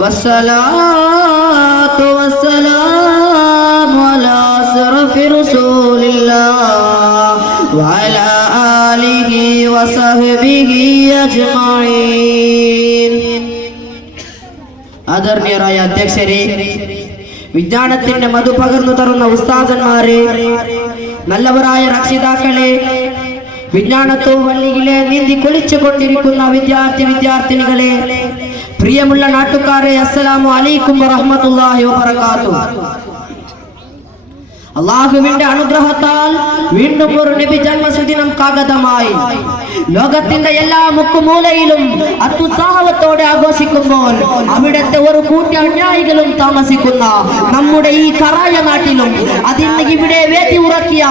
വസ്സലാത്തു വസ്സലാമു അലാ അശ്റഫി റസൂലില്ലാഹ് വഅലാ ആലിഹി വസഹ്ബിഹി അജ്മഈൻ. ആദരണീയരായ അധ്യക്ഷരെ, വിജ്ഞാനത്തിന്റെ മധു പകർന്നു തരുന്ന ഉസ്താദന്മാരെ, നല്ലവരായ രക്ഷിതാക്കളെ, വിജ്ഞാനത്തോ വള്ളിയിലെ നീന്തി കുളിച്ചു കൊണ്ടിരിക്കുന്ന വിദ്യാർത്ഥിനികളെ, പ്രിയമുള്ള നാട്ടുകാരെ, അസ്സലാമു അലൈക്കും വറഹ്മത്തുള്ളാഹി വബറകാതുഹു. അല്ലാഹുവിന്റെ അനുഗ്രഹത്താൽ വീണ്ടും ഒരു നബി ജന്മസുദിനം കാഗതമായി ലോകത്തിന്റെ എല്ലാ മുക്കുമൂലയിലും അത്യുത്സാഹത്തോടെ ആഘോഷിക്കുമ്പോൾ അവിടുത്തെ ഒരു കൂട്ട അനുയായികളും താമസിക്കുന്ന നമ്മുടെ ഈ കറായ നാട്ടിലും അതിന് ഇവിടെ വേദി ഉറക്കിയ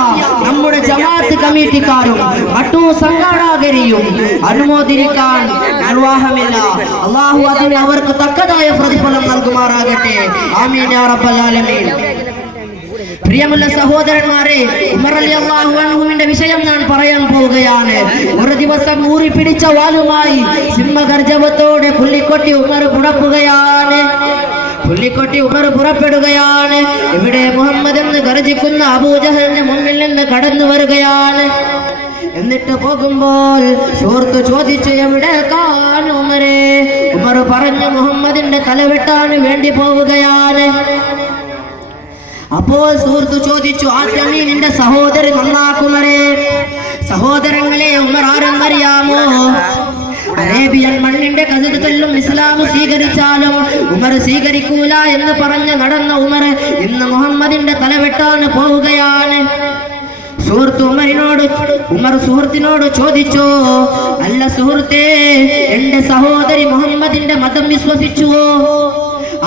നമ്മുടെ ജമാഅത്ത് കമ്മിറ്റിക്കാരും മറ്റു സംഘാടകരെയും അനുമോദിക്കാൻ നിർവാഹമില്ല. അല്ലാഹു അതിന് അവർക്ക് തക്കതായ പ്രതിഫലം നൽകുമാറാകട്ടെ. ആമീൻ യാ റബ്ബൽ ആലമീൻ. പ്രിയമുള്ള സഹോദരന്മാരെ, ഉമർ റളിയല്ലാഹു അൻഹുവിന്റെ വിഷയം ഞാൻ പറയാൻ പോവുകയാണ്. ഒരു ദിവസം ഊറി പിടിച്ച വാളുമായി സിംഹഗർജവത്തോടെ പുള്ളിക്കൊട്ടി ഉമർ പുറപ്പെടുകയാണ്. ഇവിടെ മുഹമ്മദ് എന്ന് ഗർജിക്കുന്ന അബൂജഹലിന്റെ മുന്നിൽ നിന്ന് കടന്നു വരികയാണ്. എന്നിട്ട് പോകുമ്പോൾ സുഹൃത്ത് ചോദിച്ചു, എവിടെ കാണും ഉമരെ? ഉമർ പറഞ്ഞു, മുഹമ്മദിന്റെ തലവെട്ടാൻ വേണ്ടി പോവുകയാണ്. അപ്പോൾ സുഹൃത്ത് ചോദിച്ചു, ആദ്യം നീ നിന്റെ സഹോദരൻ നന്നാക്കുമരേ? സഹോദരങ്ങളെ, ഉമർ ആരെന്നറിയാമോ? അറേബ്യൻ മണ്ണിന്റെ കതിർത്തല്ലും ഇസ്ലാം സ്വീകരിച്ചാലും ഉമർ സ്വീകരിക്കൂല എന്ന് പറഞ്ഞ് നടന്ന ഉമർ ഇന്ന് മുഹമ്മദിന്റെ തലവെട്ടാൻ പോവുകയാണ്. ഉമർ സുഹൃത്തിനോട് ചോദിച്ചു, അല്ല സുഹൃത്തേ, എന്റെ സഹോദരി മുഹമ്മദിന്റെ മതം വിശ്വസിച്ചുവോ?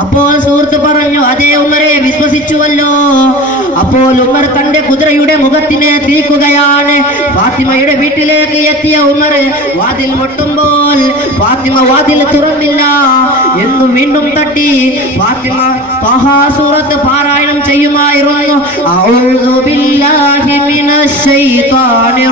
അപ്പോൾ സുഹൃത്ത് പറഞ്ഞു, അതേ ഉമരെ, വിശ്വസിച്ചുവല്ലോ. അപ്പോൾ ഉമർ തന്റെ കുതിരയുടെ മുഖത്തിനെ തിരിക്കുകയാണ്. ഫാത്തിമയുടെ വീട്ടിലേക്ക് എത്തിയ ഉമർ വാതിൽ മുട്ടുമ്പോൾ ഫാത്തിമ വാതിൽ തുറന്നില്ല എന്ന് വീണ്ടും തട്ടി. ഫാത്തിമ ത്വാഹാ സൂറത്ത് പാരായണം ചെയ്യുമായിരുന്നു. അഊദു ബില്ലാഹി മിനശ് ശൈത്വാനിർ